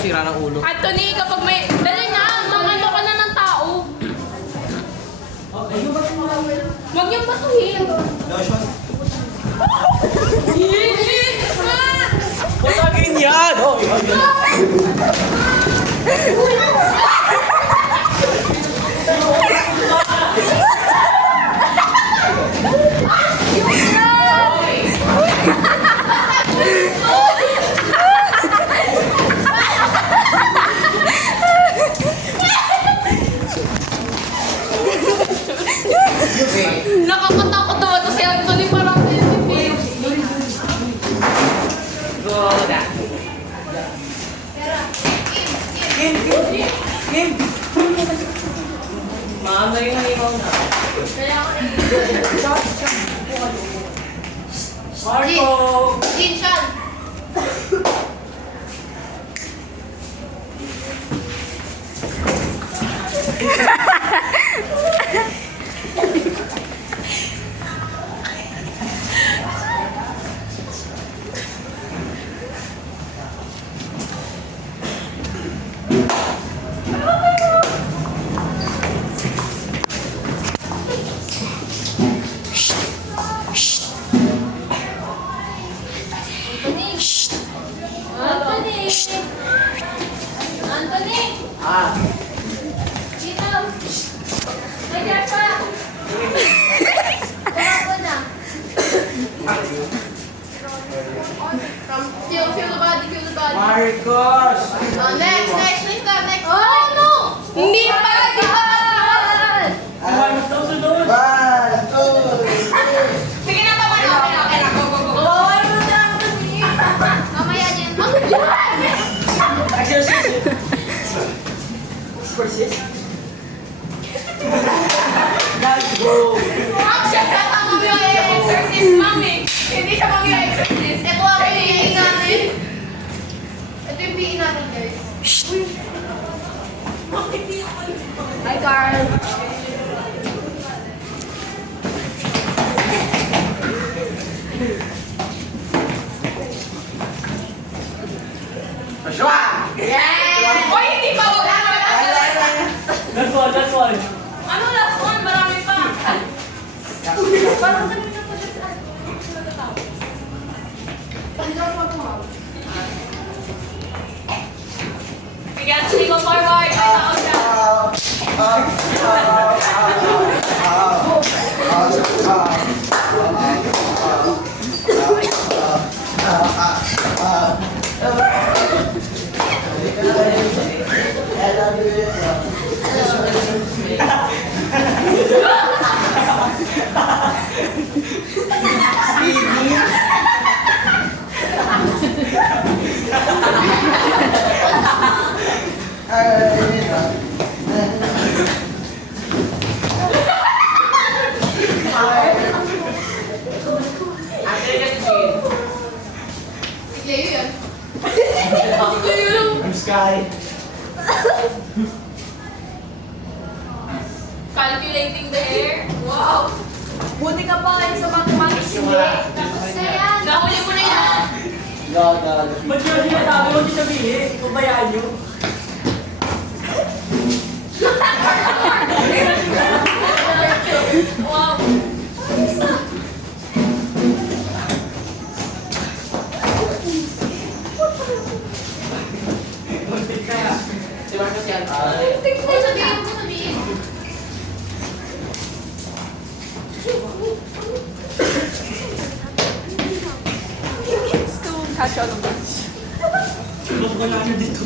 sira ng ulo. Anthony, kapag may... Dali na, mamano ka na ng tao. Huwag niyong basuhin. Lotion? Patagin yan! Oh, Nakakatakot naman to si Anthony, parang sensitive. Mamay na ikaw na. Kaya ako Marco! Jin, Sean. Anthony! Anthony! Ah! Dito! Nandiyan pa! Tawa na! Feel the body, feel the body. Marcos! Next ka, next. Oh, no! Hindi pa! Di ba? One, two, Sige na, tama na. Okay na. Go, go, go. Bawal mo na, Anthony. Mamaya niyan. exercise! Exercise? Let's go! Action! Tama mo yung exercise, mami. Hindi siya mami yung exercise. Ito ang PE natin. Ito yung PE natin, guys. Hi, Carl. Joshua! Yeah! Oy, hindi pa. Wala na. That's one. Ano last one? Marami pa. Parang kanina po siya sa natatawa. Sige, Anthony, go forward. May tao siya. Leo yan. Leo lang. I'm Sky. Calculating the air. Wow. Buti ka pa sa mathematics, hindi. Tapos na yan. Nahuli mo na yan. Ba't yun sinasabi mo si sabihin? Pabayaan nyo? Wow. Si Marcos yan. Sabihin mo, sabihin. Catch all of this. Wala na dito.